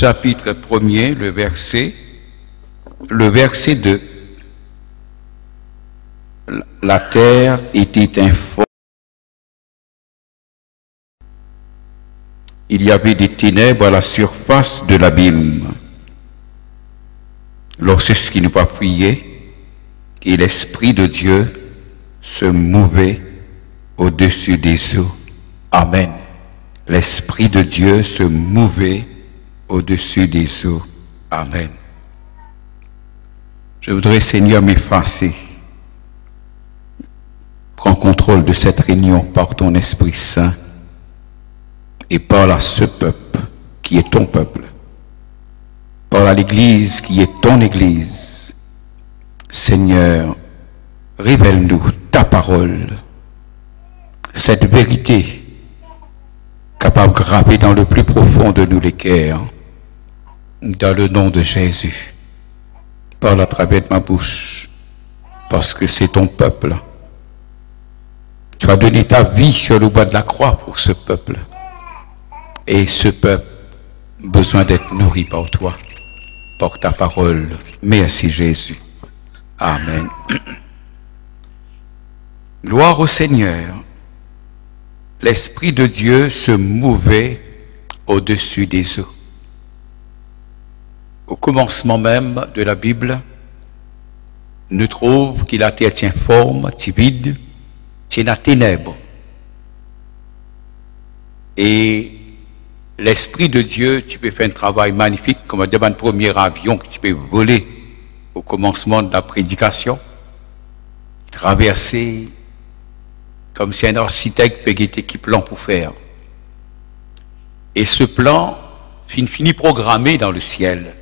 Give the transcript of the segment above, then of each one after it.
chapitre 1er, le verset 2. La terre était informe. Il y avait des ténèbres à la surface de l'abîme. Lorsqu'il n'a pas prié, et l'Esprit de Dieu se mouvait au-dessus des eaux. Amen. L'Esprit de Dieu se mouvait au-dessus des eaux. Amen. Je voudrais, Seigneur, m'effacer. Prends contrôle de cette réunion par ton Esprit Saint et parle à ce peuple qui est ton peuple. Parle à l'Église qui est ton Église. Seigneur, révèle-nous ta parole, cette vérité capable de graver dans le plus profond de nous les cœurs, dans le nom de Jésus. Parle à travers de ma bouche, parce que c'est ton peuple. Tu as donné ta vie sur le bois de la croix pour ce peuple. Et ce peuple a besoin d'être nourri par toi, par ta parole. Merci Jésus. Amen. Gloire au Seigneur. L'Esprit de Dieu se mouvait au-dessus des eaux. Au commencement même de la Bible, nous trouvons que la terre tient forme, tient vide, tient la ténèbre. Et l'Esprit de Dieu, tu peux faire un travail magnifique, comme dire un premier avion que tu peux voler au commencement de la prédication, traverser comme si un architecte peut guetter qui plan pour faire. Et ce plan finit programmé dans le ciel.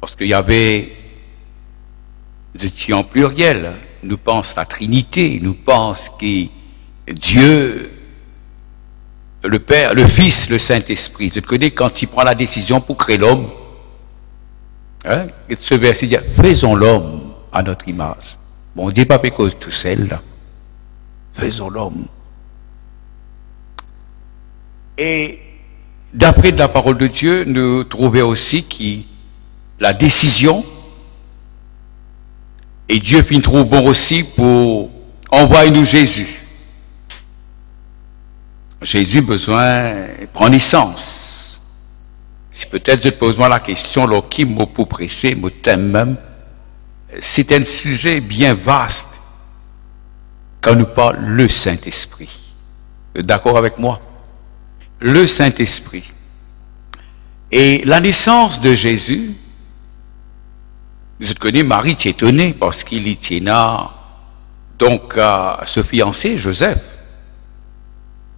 Parce qu'il y avait, je dis en pluriel, nous pense la Trinité, nous pense que Dieu, le Père, le Fils, le Saint-Esprit. Je te connais quand il prend la décision pour créer l'homme. Hein? Et ce verset dit, faisons l'homme à notre image. Bon, Dieu pas cause tout seul là. Faisons l'homme. Et d'après la parole de Dieu, nous trouvons aussi que la décision, et Dieu finit trop bon aussi pour envoyer nous Jésus. Jésus a besoin de prendre naissance. Si peut-être je te pose moi la question, alors qui m'a pour prêcher, mon thème même, c'est un sujet bien vaste quand nous parle le Saint-Esprit. D'accord avec moi? Le Saint-Esprit. Et la naissance de Jésus, je te connais, Marie t'est étonnée parce qu'il y tient donc à ce fiancé, Joseph.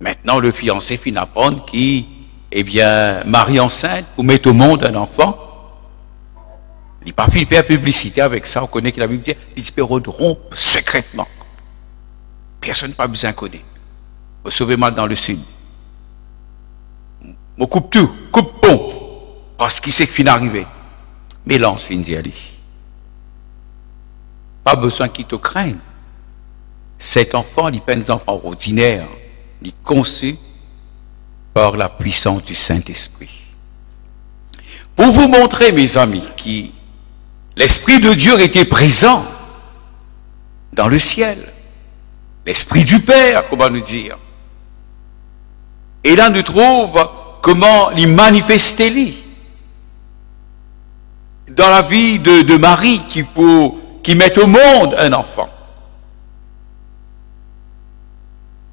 Maintenant, le fiancé finit apprendre qu'il, eh bien, Marie enceinte pour mettre au monde un enfant. Il n'a pas pu faire publicité avec ça. On connaît que la Bible dit, ils espèrent rompre secrètement. Personne n'a pas besoin de connaître. Vous sauvez mal dans le sud. On coupe tout, coupe pont, parce qu'il sait qu'il finit arrivé. Mélange, fin d'y aller. Pas besoin qu'il te craigne. Cet enfant, il n'est pas un enfant ordinaire. Il est conçu par la puissance du Saint-Esprit. Pour vous montrer, mes amis, que l'Esprit de Dieu était présent dans le ciel. L'Esprit du Père, comment nous dire. Et là, nous trouvons comment il manifestait lui dans la vie de Marie qui met au monde un enfant.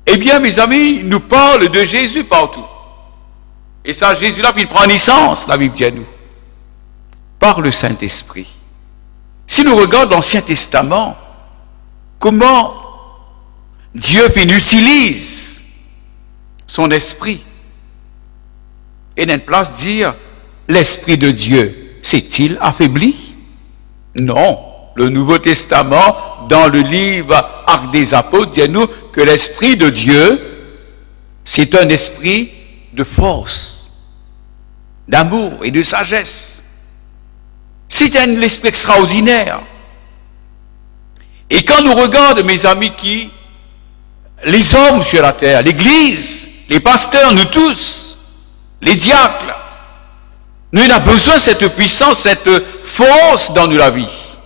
Eh bien, mes amis, nous parle de Jésus partout. Et ça, Jésus-là, il prend naissance, la Bible dit à nous, par le Saint-Esprit. Si nous regardons l'Ancien Testament, comment Dieu utilise son esprit. Et dans une place dire, l'Esprit de Dieu s'est-il affaibli? Non. Le Nouveau Testament, dans le livre Actes des Apôtres, dit-nous que l'Esprit de Dieu, c'est un esprit de force, d'amour et de sagesse. C'est un esprit extraordinaire. Et quand nous regardons, mes amis, les hommes sur la terre, l'Église, les pasteurs, nous tous, les diacres, Nous avons besoin de cette puissance, cette force dans la vie.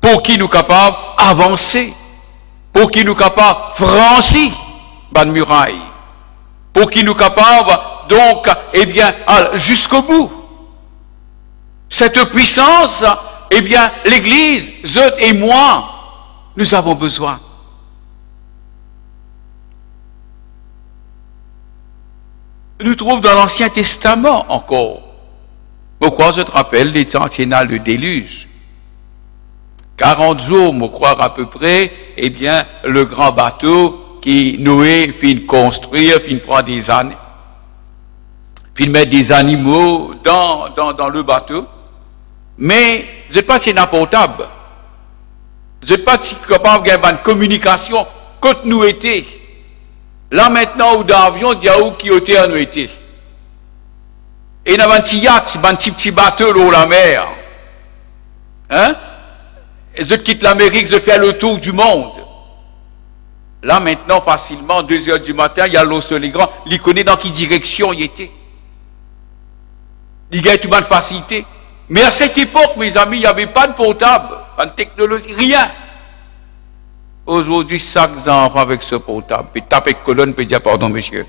Pour qu'il nous capables d'avancer. Pour qu'il nous capables de franchir la muraille. Pour qu'il nous capables, donc, eh bien, jusqu'au bout. Cette puissance, eh bien, l'Église, eux et moi, nous avons besoin. Nous trouvons dans l'Ancien Testament encore. Pourquoi je te rappelle les temps le déluge. 40 jours, je crois à peu près, eh bien, le grand bateau qui Noé fit construire, fit prendre des années. Puis mettre des animaux dans le bateau. Mais je ne sais pas si c'est n'importable. Je ne sais pas si c'est capable d'avoir une communication quand nous étions. Là maintenant, où dans l'avion, il y a où qui était nous était. Et dans un petit yacht, un petit bateau dans la mer. Hein? Et je quitte l'Amérique, je fais le tour du monde. Là maintenant, facilement, 2 heures du matin, il y a l'eau sur les grands, il connaît dans quelle direction il était. Il y a toute bonne facilité. Mais à cette époque, mes amis, il n'y avait pas de portable, pas de technologie, rien. Aujourd'hui, chaque enfant avec ce portable, puis tape avec colonne, puis dire pardon, monsieur.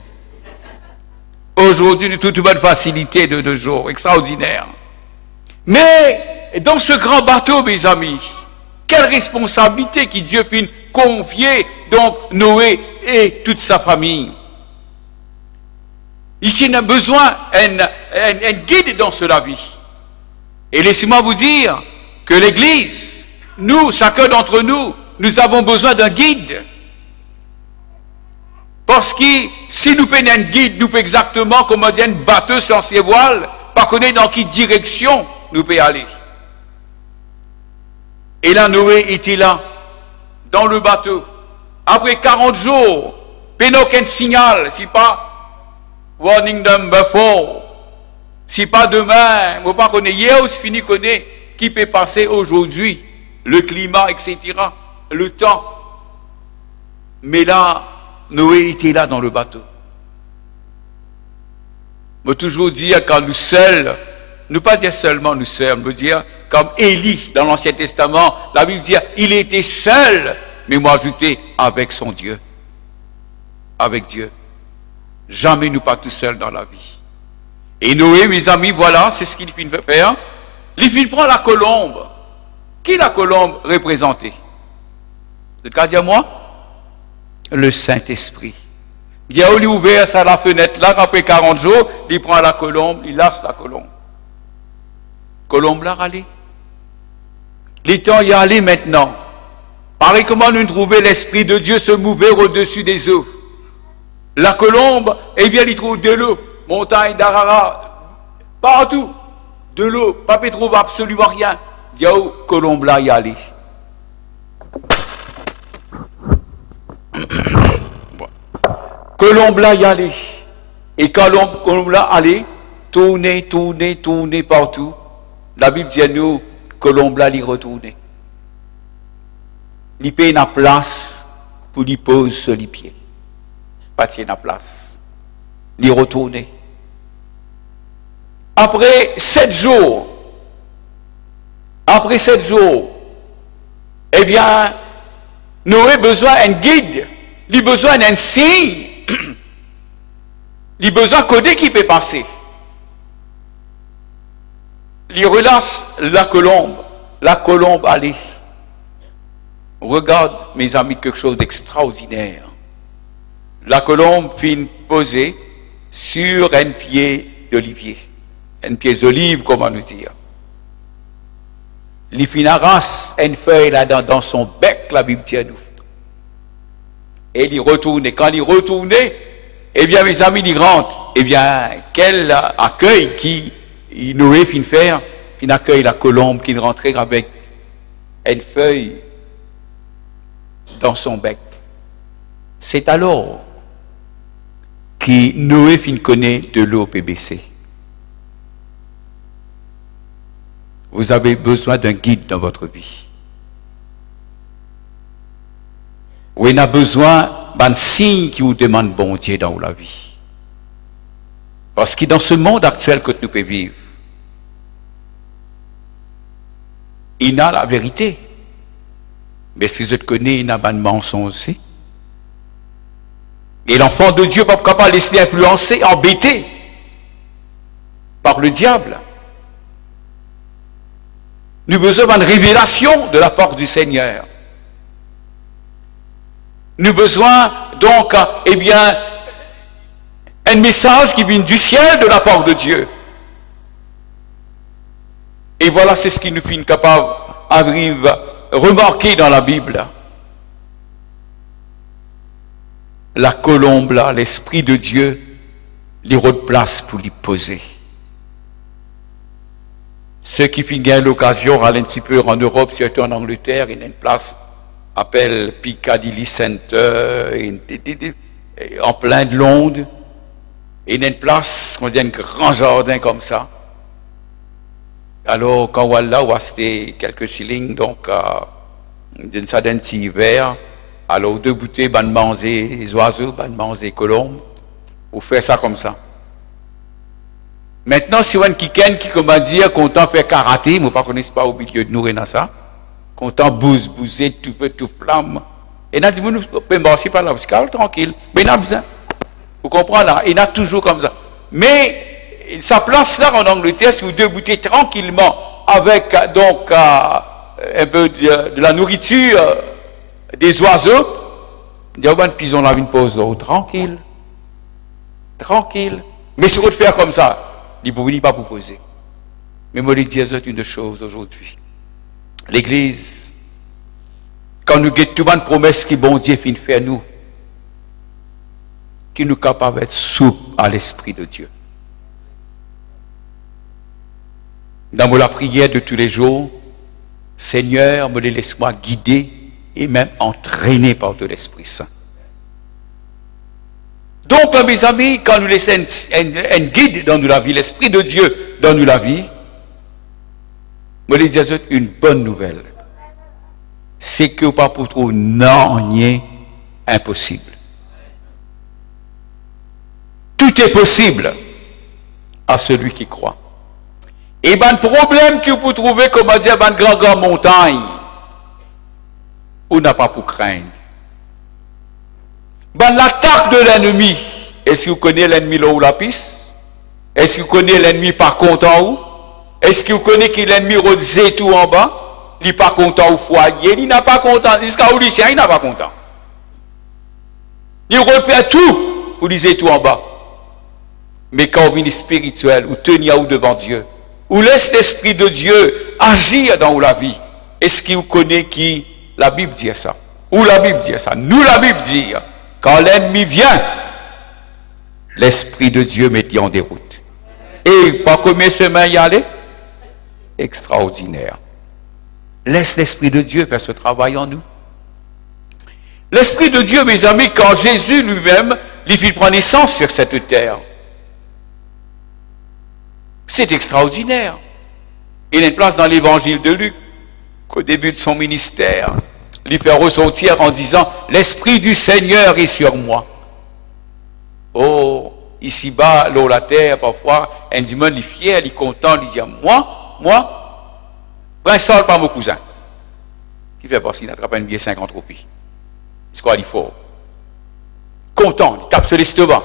Aujourd'hui, toute bonne facilité de 2 jours, extraordinaire. Mais dans ce grand bateau, mes amis, quelle responsabilité qui Dieu peut confier, donc Noé et toute sa famille. Ici, on a besoin d'un guide dans cela vie. Et laissez-moi vous dire que l'Église, nous, chacun d'entre nous, nous avons besoin d'un guide. Parce que si nous prenons un guide, nous pouvons exactement, comme on dit, un bateau sans ses voiles, pas connaître dans quelle direction nous pouvons aller. Et là, Noé était là, dans le bateau. Après 40 jours, il n'y a aucun signal, si pas warning number 4. Si pas demain, on ne pas connaître hier, c'est fini connaître qui peut passer aujourd'hui, le climat, etc., le temps. Mais là, Noé était là dans le bateau. On peut toujours dire quand nous seuls, ne pas dire seulement nous seuls, on peut dire comme Élie dans l'Ancien Testament, la Bible dit il était seul, mais moi ajouté avec son Dieu. Avec Dieu. Jamais nous pas tout seuls dans la vie. Et Noé, mes amis, voilà, c'est ce qu'il finit de faire. Il finit de prendre la colombe. Qui la colombe représentée? Vous êtes qu'à dire moi? Le Saint-Esprit. Il a ouvert ça la fenêtre là, après 40 jours, il prend la colombe, il lâche la colombe. Colombe l'a râlé. Les temps y aller maintenant. Pareil comment nous trouvons l'Esprit de Dieu se mouver au-dessus des eaux. La colombe, eh bien, il trouve de l'eau. Montagne d'Arara, partout. De l'eau, pas peut trouver absolument rien. Diao, colombe là y aller. Colombe là y aller. Et quand colombe là aller, tourner partout. La Bible dit à nous, colombe là y retourner. Il paye la place pour lui poser sur les pieds. Pas tirer la place. Il retourner. Après 7 jours, eh bien, Noé a besoin d'un guide, il a besoin d'un signe, il a besoin d'un code qui peut passer. Il relâche la colombe allez. Regarde, mes amis, quelque chose d'extraordinaire. La colombe finit posée sur un pied d'olivier. Un pied d'olive, comment nous dire. Il finit race une feuille là dans son bec, la Bible dit à nous. Et il retourne. Et quand il retourne, eh bien, mes amis, il rentre. Eh bien, quel accueil qui Noé finit faire, il accueille la colombe qui rentrait avec une feuille dans son bec. C'est alors que Noé finit connaît de l'eau PBC. Vous avez besoin d'un guide dans votre vie. Vous avez besoin d'un signe qui vous demande bon Dieu dans la vie. Parce que dans ce monde actuel que nous pouvons vivre, il a la vérité. Mais si je te connais, il a un mensonge aussi. Et l'enfant de Dieu n'est pas capable de laisser influencer, embêter par le diable. Nous avons besoin d'une révélation de la part du Seigneur. Nous avons besoin donc, eh bien, un message qui vient du ciel de la part de Dieu. Et voilà, c'est ce qui nous fait capable arrive à remarquer dans la Bible. La colombe là, l'Esprit de Dieu, il y a de place pour l'y poser. Ceux qui finissent l'occasion, aller un petit peu en Europe, surtout en Angleterre, il y a une place appelle Piccadilly Center, en plein de Londres. Et il y a une place, on dit un grand jardin comme ça. Alors, quand on va là, on va acheter quelques shillings, donc, d'un certain petit hiver, alors, deux bouteilles, on manger les oiseaux, on manger les colombes, on fait ça comme ça. Maintenant, si on a quelqu'un qui, comment dire, content faire karaté, moi, pas connais pas au milieu de nous, dans ça, content bouser, tout feu, tout flamme. Et on a dit, nous, on peut marcher par là, tranquille, mais on a besoin. Vous comprenez là? Il y a toujours comme ça. Mais, sa place là en Angleterre, si vous débutez tranquillement avec donc un peu de la nourriture des oiseaux, puis on a une pause d'eau, tranquille. Tranquille. Mais si vous le faire comme ça, il ne peut pas vous poser. Mais moi, je dis une chose aujourd'hui. L'Église, quand nous avons tout une promesse qui bon Dieu finit faire nous, qui nous capable d'être souple à l'Esprit de Dieu. Dans la prière de tous les jours, Seigneur, me laisse-moi guider et même entraîner par de l'Esprit Saint. Donc, mes amis, quand nous laissons un guide dans la vie, l'Esprit de Dieu dans la vie, me les dire une bonne nouvelle. C'est que pas pour trop non, rien impossible. Tout est possible à celui qui croit. Et ben, le problème que vous trouvez, comment dire, ben, grande montagne, on n'a pas pour craindre. Ben, l'attaque de l'ennemi, est-ce que vous connaissez l'ennemi là où la piste? Est-ce que vous connaissez l'ennemi par contre en haut? Est-ce que vous connaissez que l'ennemi rôde tout en bas? Il n'est pas content au foyer, il n'a pas content, jusqu'à où il n'a pas content. Il refait tout pour lui tout en bas. Mais quand on vient spirituel, ou tenir devant Dieu, ou laisse l'Esprit de Dieu agir dans la vie, est-ce qu'il vous connaît qui la Bible dit ça? Ou la Bible dit ça? Nous, la Bible dit, quand l'ennemi vient, l'Esprit de Dieu met en déroute. Et par combien de semaines y aller? Extraordinaire. Laisse l'Esprit de Dieu faire ce travail en nous. L'Esprit de Dieu, mes amis, quand Jésus lui-même, il prend naissance sur cette terre, c'est extraordinaire. Il a une place dans l'évangile de Luc, qu'au début de son ministère, il fait ressortir en disant, l'Esprit du Seigneur est sur moi. Oh, ici-bas, là, la terre, parfois, un dimanche, il est fier, il est content, il dit, moi, Prince Saul, pas mon cousin. Qui fait parce qu'il attrape une vieille 50 roupies. C'est quoi, il faut? Content, il tape sur l'estomac.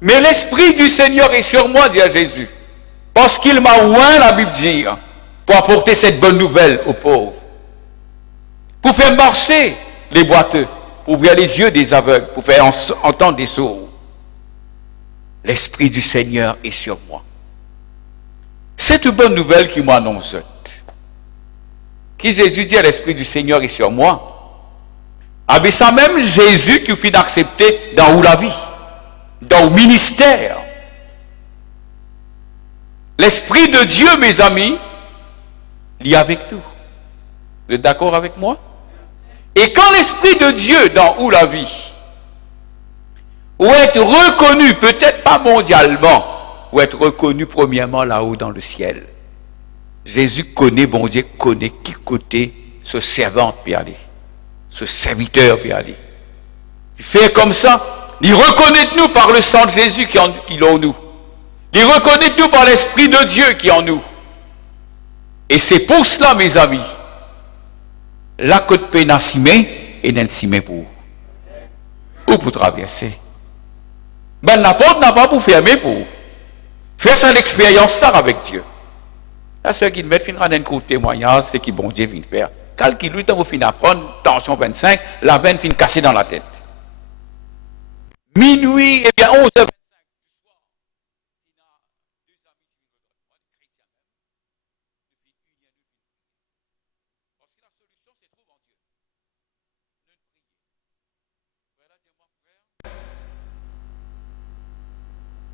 Mais l'Esprit du Seigneur est sur moi, dit à Jésus. Parce qu'il m'a oint, la Bible dit, pour apporter cette bonne nouvelle aux pauvres. Pour faire marcher les boiteux, pour ouvrir les yeux des aveugles, pour faire entendre des sourds. L'Esprit du Seigneur est sur moi. Cette bonne nouvelle qui m'annonce, qui Jésus dit à l'Esprit du Seigneur est sur moi, ah bien ça même Jésus qui finit d'accepter dans la vie, dans le ministère. L'Esprit de Dieu, mes amis, il est avec nous. Vous êtes d'accord avec moi? Et quand l'Esprit de Dieu dans la vie, ou être reconnu, peut-être pas mondialement, ou être reconnu premièrement là-haut dans le ciel. Jésus connaît, bon Dieu connaît qui côté ce servant peut aller, ce serviteur peut aller. Il fait comme ça, il reconnaît nous par le sang de Jésus qui est en nous. Il reconnaît nous par l'Esprit de Dieu qui est en nous. Et c'est pour cela, mes amis, la côte pénacimée et n'ensimé pour. Ou pour traverser. Ben, la porte n'a pas pour fermer pour. Faire ça l'expérience ça avec Dieu. Là, ceux qui mettent fin d'un coup de témoignage, c'est qui bon Dieu vient faire. Calcule le temps vous fin apprendre, tension 25, la veine fin cassée dans la tête. Minuit, et bien 11h25.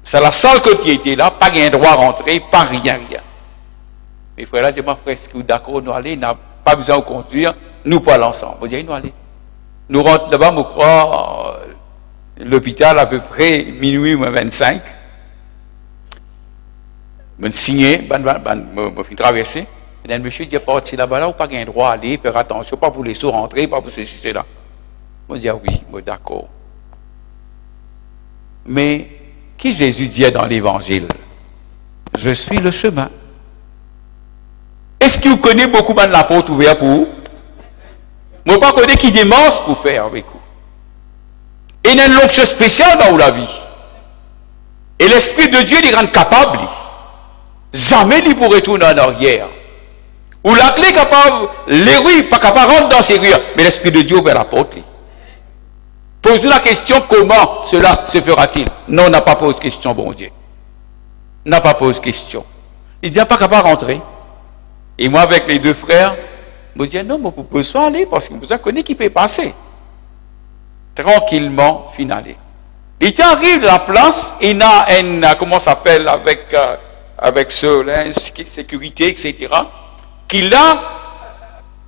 C'est la salle que tu étais là, pas de droit à rentrer, pas rien. Mes frères là, je dis, frère, est-ce que vous d'accord, nous allons, n'a pas besoin de conduire, nous pas ensemble. Vous dites, nous allons. Nous rentrons là-bas, je crois, l'hôpital à peu près minuit ou 25. Je signé, je suis traversé. Et le monsieur dit, parti là-bas, là, vous pas de droit à aller, faire attention, pas pour les sauts rentrer, pas pour ceci, cela. Je dis, oui, d'accord. Mais, qui Jésus dit dans l'évangile? Je suis le chemin. Est-ce que vous connaissez beaucoup de la porte ouverte pour vous? Moi, pas connais qui démence pour faire avec vous. Et il y a une onction spéciale dans la vie. Et l'Esprit de Dieu il rend capable. Jamais il pourrait retourner en arrière. Ou la clé capable, les rues, pas capable de rentrer dans ces rues. Mais l'Esprit de Dieu ouvre la porte. Pose-nous la question, comment cela se fera-t-il? Non, on n'a pas posé question, bon Dieu. On n'a pas posé question. Il dit, pas capable de rentrer. Et moi, avec les deux frères, je me dis, non, mais vous pouvez aller, parce que vous connaissez qui peut passer. Tranquillement, finalement. Il arrive à la place, il a un, comment ça s'appelle, avec sécurité, etc., qui l'a,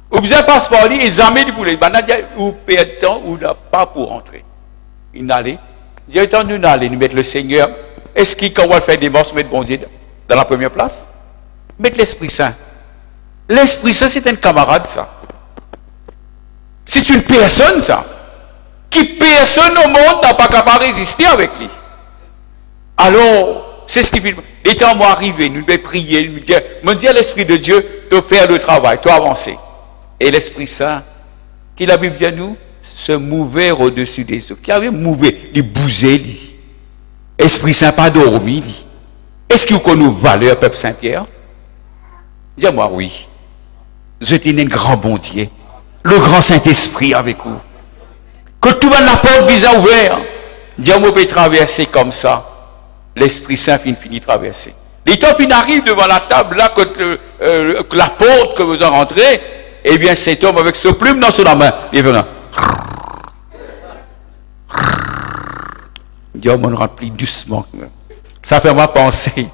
ou vous avez passé par lui, ils amènent pour les bananes, ou perdre temps, ou n'a pas pour rentrer. Il n'allait. Directement, nous n'allons, nous mettre le Seigneur. Est-ce qu'il, quand on va faire des morts, mettre bon Dieu dans la première place? Mettre l'Esprit Saint. L'Esprit Saint, c'est un camarade, ça. C'est une personne, ça. Qui personne au monde n'a pas capable de résister avec lui. Alors, c'est ce qui fait. Et quand moi arrivé, nous devons prier, nous dire, me dire l'Esprit de Dieu, de faire le travail, de avancer. Et l'Esprit Saint, qui la Bible dit à nous, se mouvait au-dessus des eaux. Qui avait mouvé, il bougeait, lui. Esprit Saint pas dormi, lui. Est-ce qu'il connaît nos valeurs, peuple Saint-Pierre? Dis-moi oui. Je tenais un grand bon Dieu. Le grand Saint-Esprit avec vous. Que tout le monde la porte bizarre ouverte. Dis-moi, peut traverser comme ça. L'Esprit Saint finit traverser. Les temps qui arrive devant la table, là, que la porte que vous en rentrez, eh bien, cet homme avec ce plume dans la main, il est là. Dieu on rentre plus doucement. Ça fait moi penser.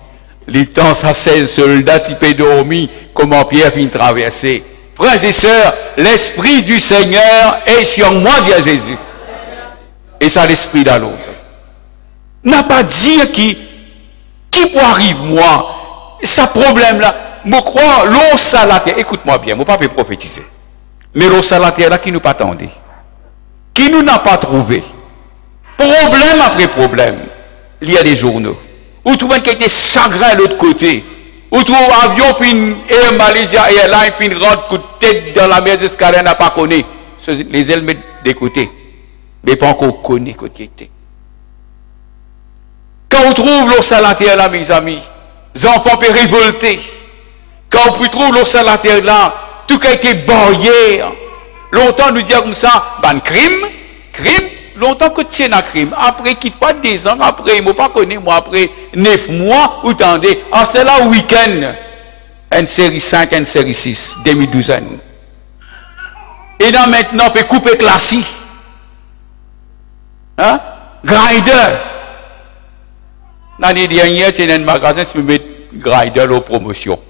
Les temps, ça 16 soldats qui peuvent dormir, comment Pierre finit traverser. Frères et sœurs, l'Esprit du Seigneur est sur moi, dit Jésus. Et ça, l'Esprit dans l'autre. N'a pas dit qui peut arriver, moi, ce problème-là. Je crois, l'eau salataire, écoute-moi bien, je ne peux pas prophétiser. Mais l'eau salataire là qui nous pas attendait, qui nous n'a pas trouvé. Problème après problème, il y a des journaux. Ou tout le monde qui était chagrin de l'autre côté. Ou tout avion, puis Air Malaysia Airlines, puis rentre coup de tête dans la mer d'escalier, n'a pas connu. Les ailes mettent des côtés. Mais pas encore connu côté était. Quand on trouve l'eau salataire là, mes amis, les enfants peuvent révolter. Quand on trouve l'eau salataire là, tout a été barrière. Longtemps, nous disons comme ça, ben, crime, longtemps que tu es un crime. Après, quitte pas des ans, après, je ne pas connais, moi, après 9 mois, ou attendez, ah, c'est là, week-end, une série 5, une série 6, 2012. Et là, maintenant, on peut couper classique. Hein? Grinder. L'année dernière, tu es dans un magasin, tu peux mettre Grinder aux promotions.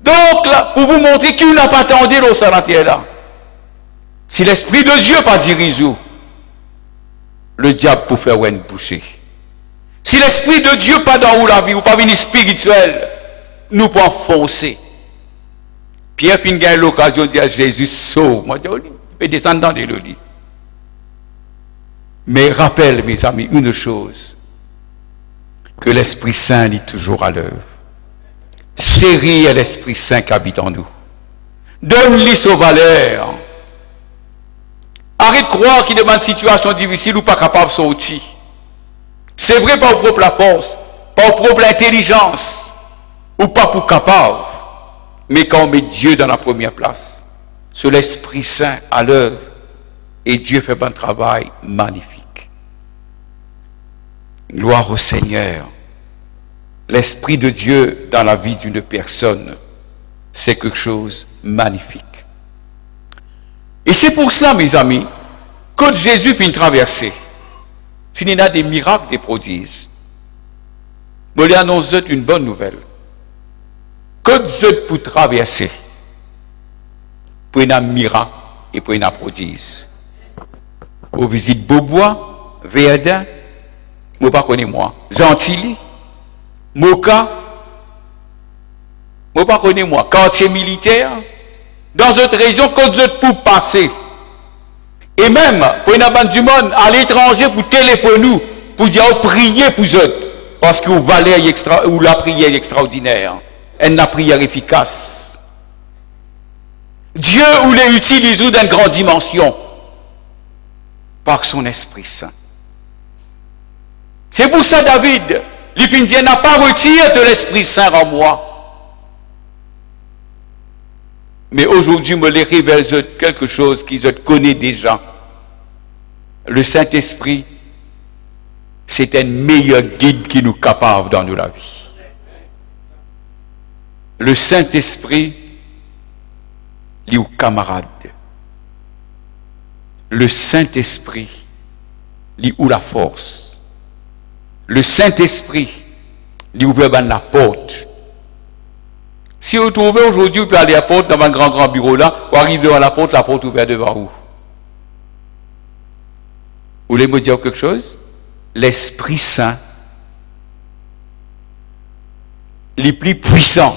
Donc, là, pour vous montrer qu'il n'a pas attendu l'eau salataire là. Si l'Esprit de Dieu pas dirige, le diable peut faire une bouchée. Si l'Esprit de Dieu pas dans la vie, ou pas venir spirituel, nous pouvons foncer. Pierre fin gagne l'occasion de dire à Jésus, sauve. Moi, je dis, il peut descendre dans le lit. Mais rappelle, mes amis, une chose, que l'Esprit Saint est toujours à l'œuvre. Chérie est l'Esprit Saint qui habite en nous. Donne-lui sa valeur. Arrête de croire qu'il demande une situation difficile ou pas capable de sortir. C'est vrai pas au propre la force, pas au propre l'intelligence, ou pas pour capable. Mais quand on met Dieu dans la première place, c'est l'Esprit Saint à l'œuvre, et Dieu fait un travail magnifique. Gloire au Seigneur. L'Esprit de Dieu dans la vie d'une personne, c'est quelque chose de magnifique. Et c'est pour cela, mes amis, quand Jésus finit traverser, il y a des miracles, des prodiges. Je lui annonce une bonne nouvelle. Quand Dieu pour traverser, pour un miracle et pour un prodige. Vous visitez Beaubois, Verdun, je ne connais pas moi, Gentilly, Moka, je ne connais pas moi, quartier militaire, dans notre région, quand Dieu pour passer. Et même, pour une bande du monde, à l'étranger, pour téléphoner nous, pour dire, prier pour eux. Parce que la prière est extraordinaire. Elle n'a prière efficace. Dieu ou les utilise d'une grande dimension. Par son Esprit Saint. C'est pour ça, David, l'Iphindien n'a pas retiré de l'Esprit Saint en moi. Mais aujourd'hui, me les révèle quelque chose qu'ils connaissent déjà. Le Saint-Esprit, c'est un meilleur guide qui nous capable dans la vie. Le Saint-Esprit, il est camarade. Le Saint-Esprit, il est la force. Le Saint-Esprit, il ouvre la porte. Si vous trouvez aujourd'hui, vous pouvez aller à la porte dans un grand bureau là, vous arrivez devant la porte ouverte devant vous. Vous voulez me dire quelque chose? L'Esprit Saint, le plus puissant,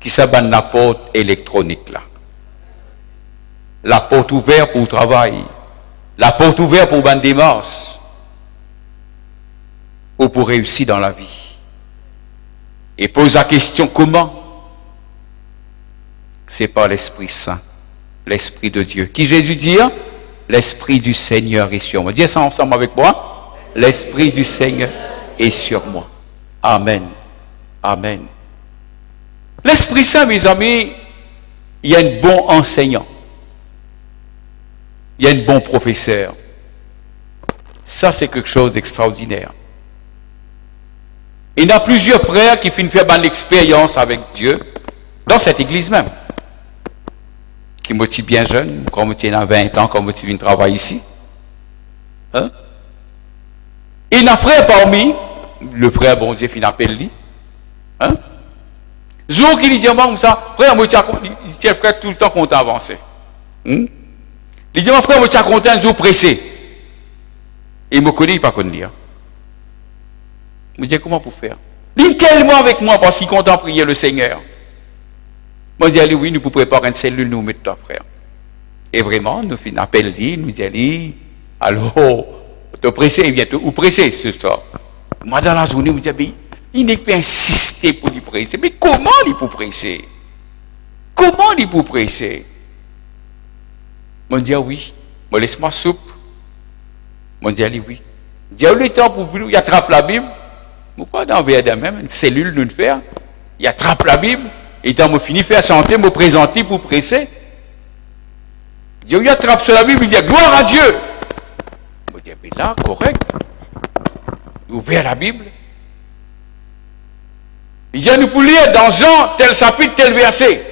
qui s'abonne la porte électronique là. La porte ouverte pour le travail, la porte ouverte pour une démarche, ou pour réussir dans la vie. Et pose la question comment? C'est par l'Esprit Saint, l'Esprit de Dieu. Qui Jésus dit? L'Esprit du Seigneur est sur moi. Dis ça ensemble avec moi. L'Esprit du Seigneur est sur moi. Amen. Amen. L'Esprit Saint, mes amis, il y a un bon enseignant. Il y a un bon professeur. Ça, c'est quelque chose d'extraordinaire. Il y a plusieurs frères qui finissent faire l'expérience avec Dieu dans cette église même. Qui me dit bien jeune, comme je a 20 ans, comme je viens travailler ici. Hein? Il y a un frère parmi, le frère, bon Dieu, il appelle lui. Hein? Jour qu'il dit, moi, ça, frère, moi, il dit, frère, tout le temps qu'on t'a avancé. Il dit, mon frère, moi, tu as content un jour pressé. Et il me connaît, il ne pas connaît. Je me dis, comment pour faire? Il est tellement avec moi parce qu'il compte en prier le Seigneur. Moi, je dis, oui, nous pouvons préparer une cellule, nous mettons toi, frère. Et vraiment, nous faisons un appel, nous disons, alors, te presser, il vient ou presser ce soir. Moi, dans la journée, je me dis, il n'est pas insister pour lui presser. Mais comment il peut presser? Comment il peut presser? Je dis, oui, je laisse ma soupe. Je dis, oui. Je dis, le temps pour lui, il attrape la Bible. Pourquoi dans Verdun même, une cellule nous faire, il attrape la Bible, et quand je finis de faire santé, me présenter pour presser. Je dis, il attrape sur la Bible, il dit, gloire à Dieu. Je dis, mais là, correct. Il ouvre la Bible. Il dit, nous pouvons lire dans Jean, tel chapitre, tel verset.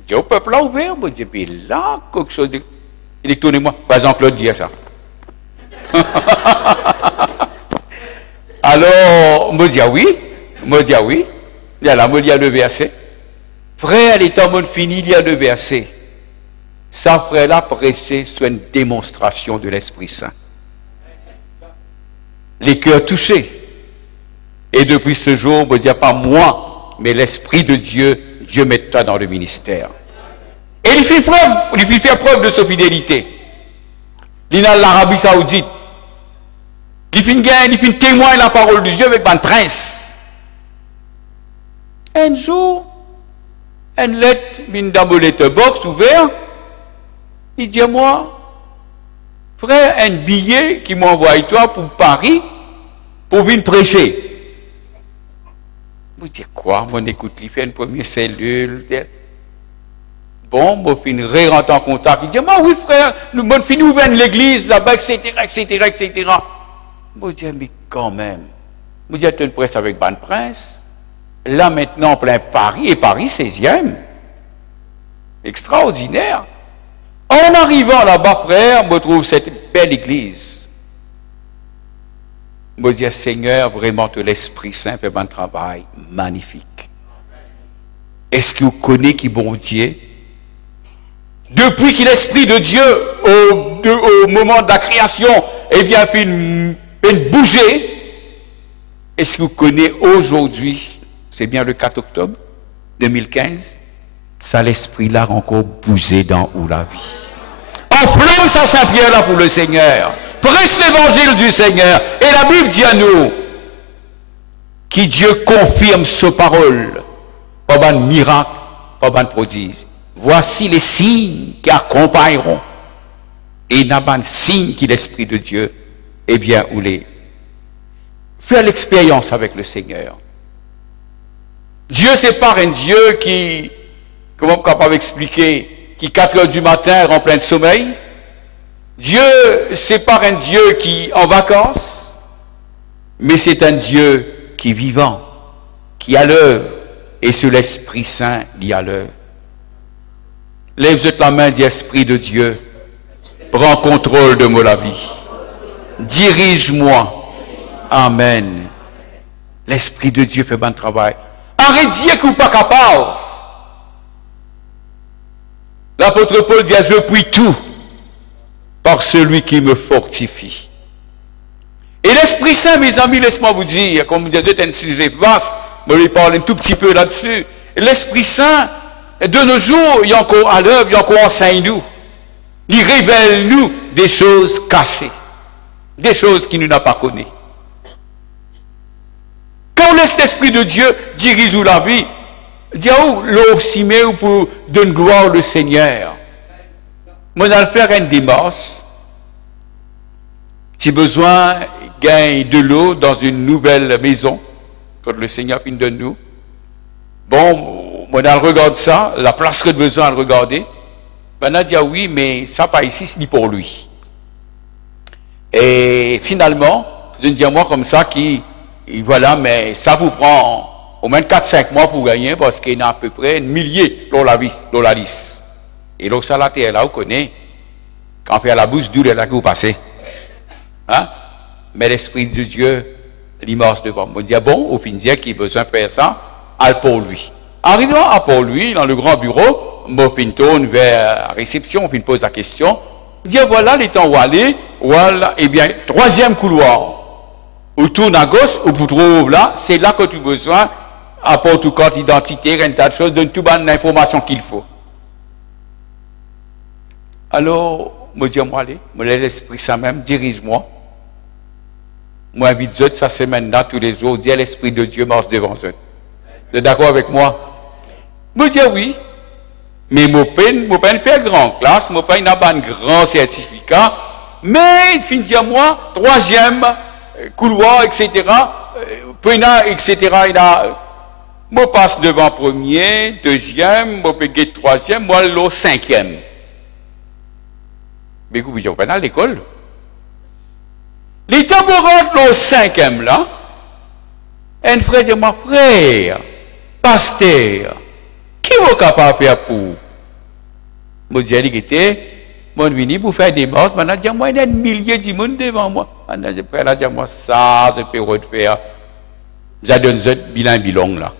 Je dis, au peuple là ouvert, je dis, mais là, quelque chose de... Électonnez-moi, par Jean-Claude dit ça. Alors, me dit oui, il y a là, il y a le verset. Frère, les temps fini, il y a le verset. Ça, frère, là, prêché sur une démonstration de l'Esprit Saint. Les cœurs touchés. Et depuis ce jour, on ne dit pas moi, mais l'Esprit de Dieu, Dieu met toi dans le ministère. Et il fait faire preuve de sa fidélité. Il est dans l'Arabie Saoudite. Il fait témoigner la parole de Dieu avec un prince. Un jour, une lettre, une dans mon letterbox ouvert, il dit à moi, frère, un billet qui m'envoie toi pour Paris, pour venir prêcher. Vous dites quoi? Mon écoute, il fait une première cellule. Bon, mon fin rentre en contact. Il dit, moi, oui, frère, nous, mon fin ouvert l'église, etc., etc., etc. Vous dites, mais quand même. Vous dites, tu es une presse avec Ban Prince. Là, maintenant, en plein Paris, et Paris 16e. Extraordinaire. En arrivant là-bas, frère, je trouve cette belle église. Je dis, Seigneur, vraiment, l'Esprit Saint fait un travail magnifique. Est-ce que vous connaissez qui bon Dieu? Depuis que l'Esprit de Dieu, au moment de la création, eh bien, fait une bouger, est-ce que vous connaissez aujourd'hui, c'est bien le 4 octobre 2015, ça l'Esprit là encore bougé dans où la vie. Enflamme sa Saint-Pierre là pour le Seigneur. Prêche l'évangile du Seigneur. Et la Bible dit à nous, que Dieu confirme sa parole, par un miracle, par un prodige. Voici les signes qui accompagneront. Et il n'y a pas de signe qui l'Esprit de Dieu, eh bien, ou les faire l'expérience avec le Seigneur. Dieu, c'est pas un Dieu qui, comment on est capable d'expliquer, qui 4 heures du matin est en plein sommeil. Dieu, c'est pas un Dieu qui en vacances, mais c'est un Dieu qui est vivant, qui a l'heure, et sur l'Esprit Saint, il y a l'heure. Lève la main, dit Esprit de Dieu, prends contrôle de ma vie, dirige-moi. Amen. L'Esprit de Dieu fait bon travail. Arrête de dire que vous n'êtes pas capable. L'apôtre Paul dit, je puis tout par celui qui me fortifie. Et l'Esprit Saint, mes amis, laisse-moi vous dire, comme vous dites, c'est un sujet vaste, je vais parler un tout petit peu là-dessus. L'Esprit Saint, de nos jours, il y a encore à l'œuvre, il y a encore enseigne-nous. Il révèle nous des choses cachées, des choses qu'il nous n'a pas connues. Quand on laisse l'Esprit de Dieu diriger la vie, dis où l'eau s'y met pour donner gloire au Seigneur. Moi, dans le faire une démarche, si besoin, gagne de l'eau dans une nouvelle maison, quand le Seigneur finit de nous. Bon, moi, dans le regarde ça, la place que besoin de regarder, ben, on a dit, oui, mais ça, pas ici, c'est pour lui. Et finalement, je me dis à moi comme ça, et voilà, mais ça vous prend au moins 4-5 mois pour gagner parce qu'il y a à peu près 1 millier dans la liste. Et donc, ça, là, là, vous connaissez, quand on fait à la bouche, d'où est là que vous passez. Hein? Mais l'Esprit de Dieu, il marche devant. Moi, je dis, bon, au fin de dire qu'il a besoin de faire ça, al pour lui. Arrivant à pour lui, dans le grand bureau, moi, je tourne vers la réception, je pose la question. Je dis, voilà, les temps où aller, voilà, eh bien, 3e couloir. Ou tourne à gauche, ou vous trouvez là, c'est là que tu as besoin, apporte tout carte d'identité, un tas de choses, donne toute l'information qu'il faut. Alors, je dis à moi, allez, je laisse l'Esprit Saint même, dirige-moi. Moi, invite eux, ça semaine-là, tous les jours, dis à l'Esprit de Dieu marche devant eux. Vous êtes d'accord avec moi? Je dis oui. Mais je ne peux pas faire grande classe, je ne peux pas avoir un grand certificat, mais il finit à moi, 3e couloir, etc. Etc. Je passe devant 1er, 2e, je peux gagner 3e, moi, le 5e. Mais vous ne pas à l'école. Les tambourins, le 5e là, un frère dit, mon frère, pasteur, qui est capable de faire pour? Je dis, il était, je suis venu pour faire des marches, je dis, moi, il y a 1 millier de monde devant moi. Je dis, moi, ça, je peux refaire. Je donne un bilan là.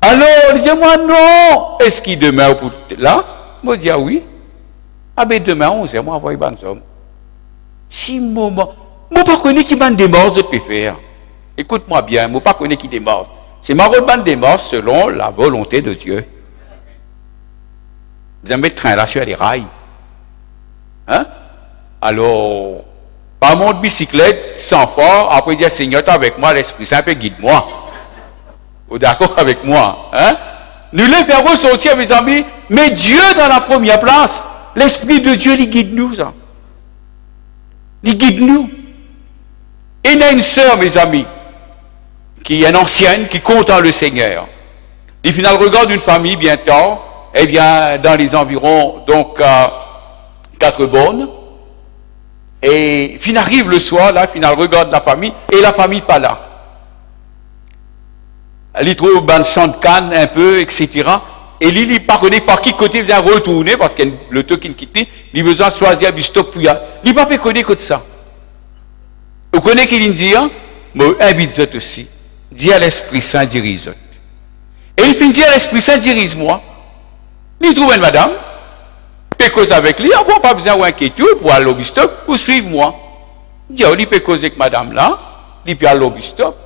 Alors, il dit, moi, non. Est-ce qu'il demeure pour là? Je dis, oui. Ah ben demain, 11h, moi, envoie une somme. Si moment, je ne connais pas qui bande des morts, je peux faire. Écoute-moi bien, je ne connais pas qui des morts. C'est ma bande des morts selon la volonté de Dieu. Vous allez mettre train là sur les rails. Hein? Alors, par mon bicyclette, sans fort, après dire, Seigneur, tu es avec moi, l'Esprit Saint, guide-moi. Vous êtes d'accord avec moi, hein? Nous les faire ressortir, mes amis, mais Dieu dans la première place. L'Esprit de Dieu, il guide nous, ça. Il guide nous. Et il y a une sœur, mes amis, qui est une ancienne, qui compte en le Seigneur. Il final regarde une famille bientôt, eh bien, dans les environs, donc, 4 bornes. Et il arrive le soir, là, il regarde la famille, et la famille pas là. Il trouve un champ de canne un peu, etc. Et lui, il ne connaît pas qui côté il vient retourner, parce que le temps qu'il quitte, il a besoin de choisir un stop pour y aller. Il ne peut pas connaître que ça. Vous connaissez qu'il dit, hein? Mais invite aussi. Dis à l'Esprit Saint, dirige. Et il finit à l'Esprit Saint, dirige-moi. Il trouve une madame, il peut causer avec lui, ah bon, pas besoin d'inquiétude pour aller au stop, ou suivre-moi. Il dit, oh, il peut causer avec madame là, il peut aller au stop.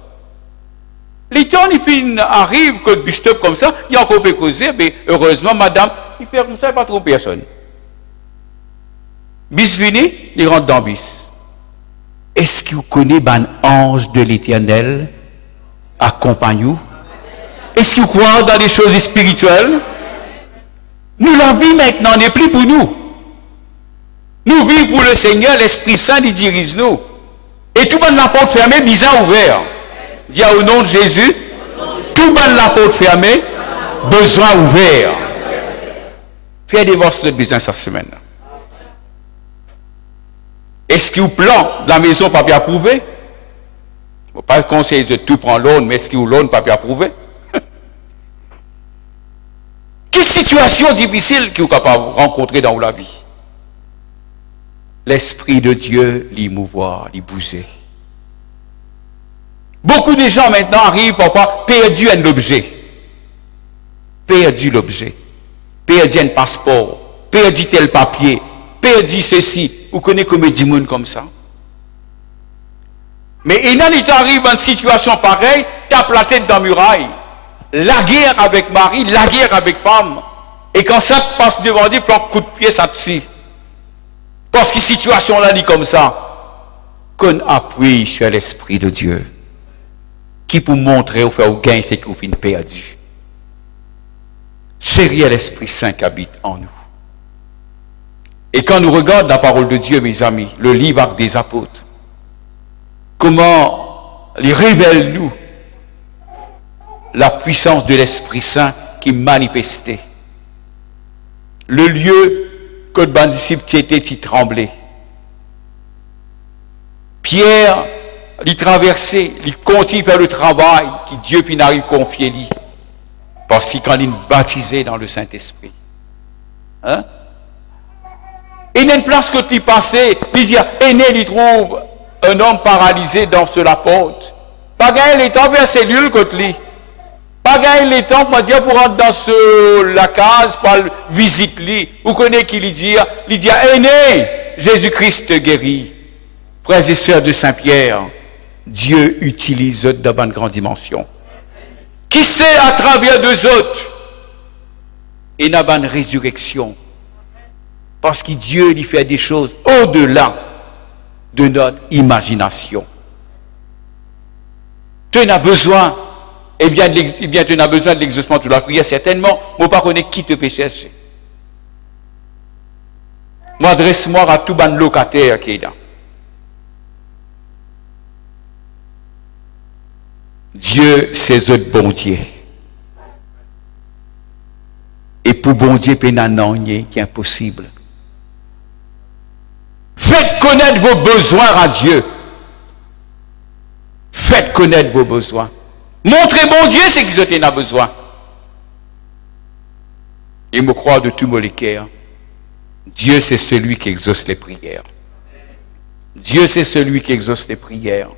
Les temps, il arrive que le bistop comme ça, il y a encore peut causer, mais heureusement, madame, il fait comme ça, il pas trop personne. Bis fini, il rentre dans bis. Est-ce que vous connaissez un ange de l'Éternel accompagne vous? Est-ce que vous croyez dans les choses spirituelles? Nous, la vie maintenant n'est plus pour nous. Nous vivons pour le Seigneur, l'Esprit Saint, il dirige nous. Et tout le monde la porte fermée, bizarre ouvert. Dis au nom de Jésus, tout le monde la porte fermée, besoin ouvert. Fais des morceaux de besoin cette semaine. Est-ce que vous plan de la maison pas bien approuvé? Je ne pas conseiller de tout prendre l'autre, mais est-ce que vous l'autre pas bien approuvé? Quelle situation difficile que vous êtes capable de rencontrer dans la vie? L'Esprit de Dieu l'y mouvoir, l'y bouger. Beaucoup de gens maintenant arrivent parfois perdus un objet. Perdu l'objet. Perdu un passeport. Perdu tel papier. Perdu ceci. Vous connaissez combien de monde comme ça? Mais il arrive dans une situation pareille, tape la tête dans la muraille. La guerre avec mari, la guerre avec femme. Et quand ça passe devant lui, il faut un coup de pied, ça te parce que situation là dit comme ça. Qu'on appuie sur l'Esprit de Dieu. Qui pour montrer ou faire au gain, c'est que vous finissez perdu. C'est l'Esprit Saint qui habite en nous. Et quand nous regardons la parole de Dieu, mes amis, le livre des apôtres, comment il révèle nous la puissance de l'Esprit Saint qui manifestait. Le lieu que le disciple était, il tremblait. Pierre, il traversait, il continue faire le travail que Dieu puis n'arrive confier lui. Parce que quand il est baptisé dans le Saint-Esprit. Hein? Et il y a une place que tu passais, puis il trouve un homme paralysé dans la porte. Pas gagner les temps vers cellule que lui. Pas gagner les temps pour dire pour rentrer dans la case, pour visiter lui. Vous connaissez qui lui dit? Il dit, aîné, Jésus-Christ te guérit. Frères et sœurs de Saint-Pierre, Dieu utilise dans une grande dimension. Qui sait à travers deux autres? Et n'a pas une résurrection. Parce que Dieu lui fait des choses au-delà de notre imagination. Tu en as besoin, tu en as besoin de l'exaucement de la prière, certainement, mais pas connaître qui te peut chercher. Moi, adresse-moi à tout ban locataire qui est là. Dieu, c'est autres bon Dieu. Et pour bon Dieu, il y a un qui est impossible. Faites connaître vos besoins à Dieu. Faites connaître vos besoins. Montrez bon Dieu ce que vous avez besoin. Et me croire de tout mon cœur. Dieu, c'est celui qui exauce les prières. Dieu, c'est celui qui exauce les prières.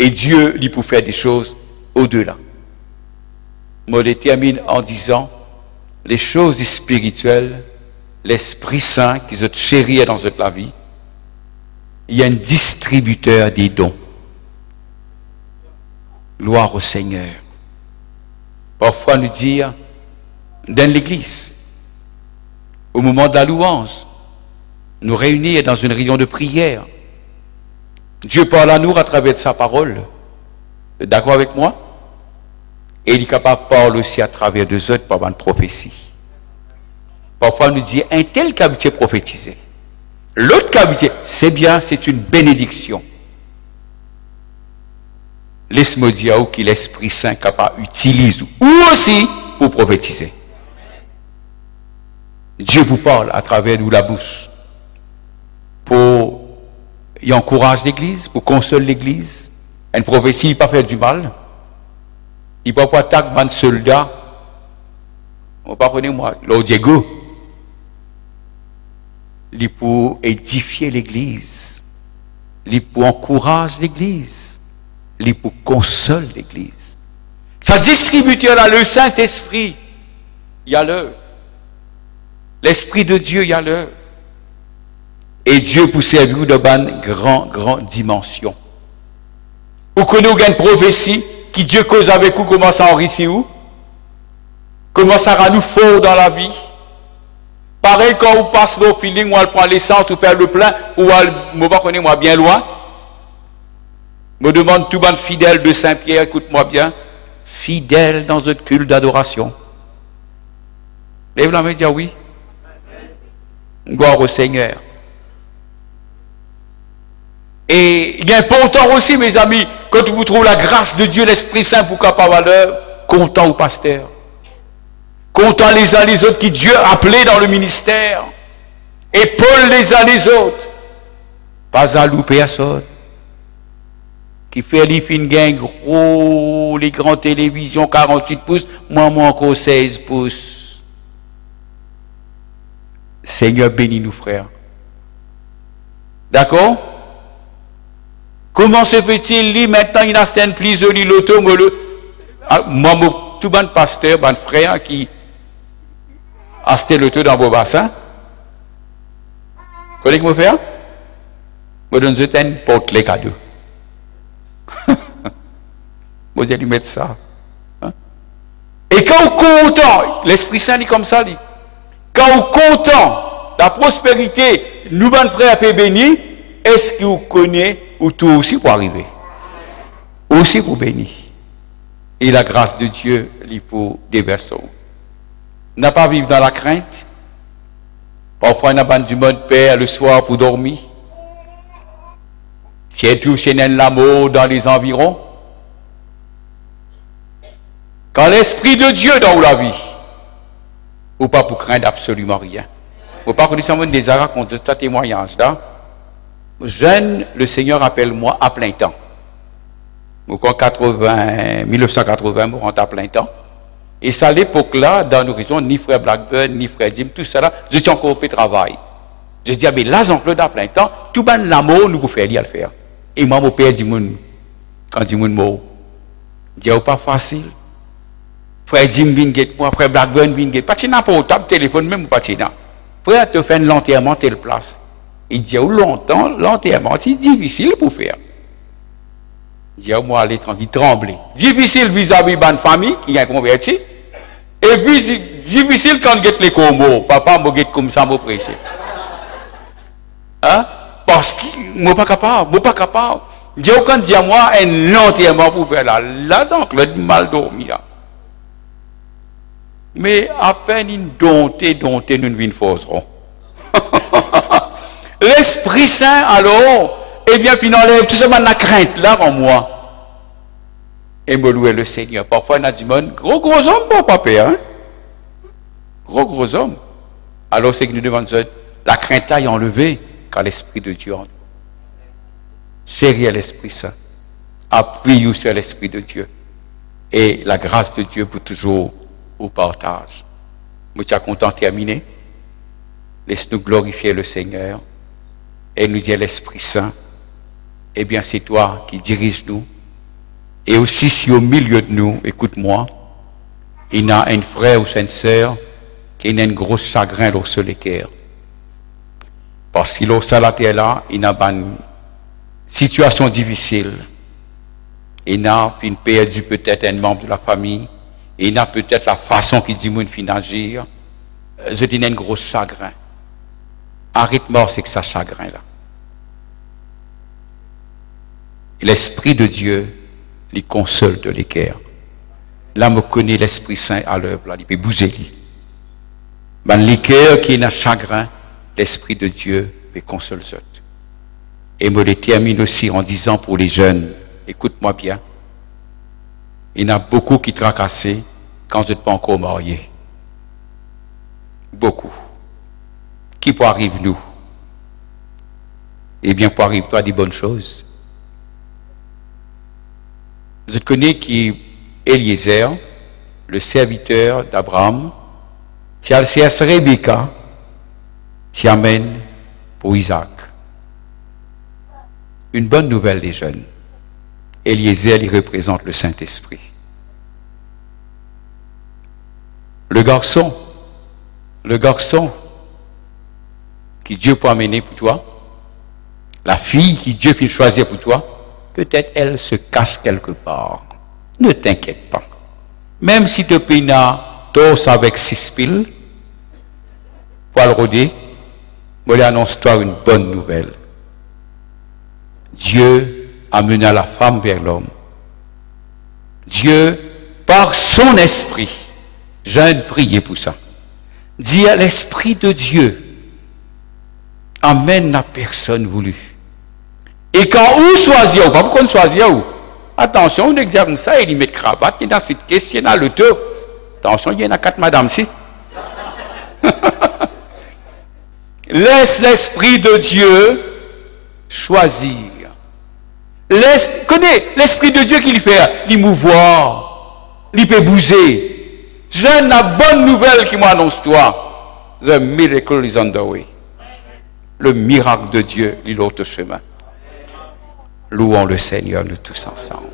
Et Dieu, il peut faire des choses au-delà. Moi, je termine en disant, les choses spirituelles, l'Esprit Saint qui se chérit dans notre vie, il y a un distributeur des dons. Gloire au Seigneur. Parfois nous dire, dans l'église, au moment de la louange, nous réunir dans une réunion de prière. Dieu parle à nous à travers de sa parole. D'accord avec moi? Et il est capable de parler aussi à travers deux autres par une prophétie. Parfois, on nous dit, un tel qui a habitué prophétiser. L'autre qui a habitué, c'est bien, c'est une bénédiction. Laisse-moi dire que l'Esprit Saint capable utilise ou aussi pour prophétiser. Dieu vous parle à travers nous la bouche pour y encourager l'Église, pour consoler l'Église. Une prophétie, il ne peut pas faire du mal. Il ne peut pas attaquer un soldat. On ne peut pas connaître moi, l'autre Diego. Il pour édifier l'Église. Il pour encourager l'Église. Il pour consoler l'Église. Sa distributeur là, le Saint-Esprit, il y a l'œuvre. L'Esprit de Dieu, il y a l'œuvre. Et Dieu pour servir de bonne grande dimension. Vous connaissez une prophétie qui Dieu cause avec vous, comment ça enrichit vous? Comment ça rend nous fort dans la vie? Pareil quand vous passez le feeling, on prend l'essence, ou faire le plein, ou ne pas connaître moi bien loin. Me demande tout le monde fidèle de Saint-Pierre, écoute-moi bien, fidèle dans notre culte d'adoration. Lève la main et dis oui. Gloire au Seigneur. Et il est important aussi, mes amis, quand vous trouvez la grâce de Dieu, l'Esprit Saint pour capable à l'heure, content au pasteur. Content les uns les autres qui Dieu a appelés dans le ministère. Épaule les uns les autres. Pas à louper personne. Qui fait les films gain gros, les grandes télévisions 48 pouces, moi encore 16 pouces. Seigneur bénis nous frères. D'accord? Comment se fait-il, lui, maintenant, il a une prise de l'auto, moi, tout bon pasteur, bon frère qui a acheté l'auto dans vos bassins. Vous connaissez comment faire? Je donne une porte les cadeaux. Vous allez mettre ça. Hein? Et quand vous content, l'Esprit Saint dit comme ça, dit, quand vous content, la prospérité, nous, bon frère, peut bénir, est-ce que vous connaissez ou tout aussi pour arriver? Aussi pour bénir. Et la grâce de Dieu, il pour déverser. N'a pas vivre dans la crainte. Parfois, on a du mode paix le soir pour dormir. C'est tout chez l'amour dans les environs. Quand l'Esprit de Dieu dans la vie, ou pas pour craindre absolument rien. Vous pas connaître des arabes qui ont ce témoignage-là. Jeune, le Seigneur appelle moi à plein temps. Donc en 1980, je rentre à plein temps. Et ça, à l'époque-là, dans nos régions, ni frère Blackburn, ni frère Jim, tout ça là, je suis encore au travail. Je dis, ah, mais là, Jean-Claude, à plein temps, tout le monde l'amour, nous pouvons faire, le faire. Et moi, mon père dit, quand dit, mot, je dis, pas facile. Frère Jim vient moi, frère Blackburn vient pas de portable, téléphone, même pas de frère, te fait l'enterrement telle place. Il dit, longtemps, l'enterrement, c'est difficile pour faire. Il dit, moi, aller tranquille, trembler. Difficile vis-à-vis de ma famille qui a converti. Et puis, difficile quand on get les comos. Papa, moi, get comme ça, moi, pressé. Hein? Parce que, moi, pas capable, Il dit, quand dit à moi, un enterrement pour faire là, là, Jean-Claude, mal dormi, là. Mais à peine une domptée, nous ne forcerons. L'Esprit Saint, alors, eh bien, puis enlève tout ça, la crainte là en moi. Et me louer le Seigneur. Parfois, on a dit, gros homme, bon papa, hein? Gros homme. Alors, c'est que nous devons dire, la crainte est enlevée quand l'Esprit de Dieu en nous. Chérir l'Esprit Saint. Appuyez-vous sur l'Esprit de Dieu. Et la grâce de Dieu pour toujours au partage. Nous sommes contents de terminer. Laisse-nous glorifier le Seigneur. Et nous dire l'Esprit Saint, eh bien c'est toi qui dirige nous. Et aussi si au milieu de nous, écoute-moi, il y a un frère ou une sœur qui a un gros chagrin dans le cœur. Parce qu'il a la terre là, il a une situation difficile. Il a perdu peut-être un membre de la famille. Il a peut-être la façon qu'il dit qu'il agir. Je dis un gros chagrin. Arrête-moi, c'est que ça chagrin là. L'Esprit de Dieu les console de l'équerre. là me connaît l'Esprit Saint à l'œuvre, là, il peut bouger. Ben, les cœurs qui ont chagrin, l'Esprit de Dieu peut consoler. Et me le termine aussi en disant pour les jeunes, écoute-moi bien, il y en a beaucoup qui tracassent quand vous n'êtes pas encore mariés. Beaucoup. Qui peut arriver nous? Eh bien, pour arriver toi à des bonnes choses. Vous connaissez qui Eliezer, le serviteur d'Abraham, qui a le CS Rebecca, qui amène pour Isaac. Une bonne nouvelle des jeunes. Eliezer, il représente le Saint-Esprit. Le garçon qui Dieu peut amener pour toi, la fille qui Dieu peut choisir pour toi, peut-être elle se cache quelque part. Ne t'inquiète pas. Même si tu peines torse avec 6 piles, pour le rôder, je lui annonce-toi une bonne nouvelle. Dieu amena la femme vers l'homme. Dieu, par son esprit, j'ai prié pour ça. Dit à l'Esprit de Dieu, amène la personne voulue. Et quand vous choisissez, pas pourquoi on choisit où? Attention, on exerce comme ça, il y met cravate, il y a ensuite question, il y a le deux. Attention, il y en a 4 madames ici. Laisse l'Esprit de Dieu choisir. Connais l'Esprit de Dieu qu'il fait, il mouvoir, il peut bouger. J'ai une bonne nouvelle qui m'annonce toi. The miracle is on the way. Le miracle de Dieu, il est l'autre chemin. Louons le Seigneur, nous tous ensemble.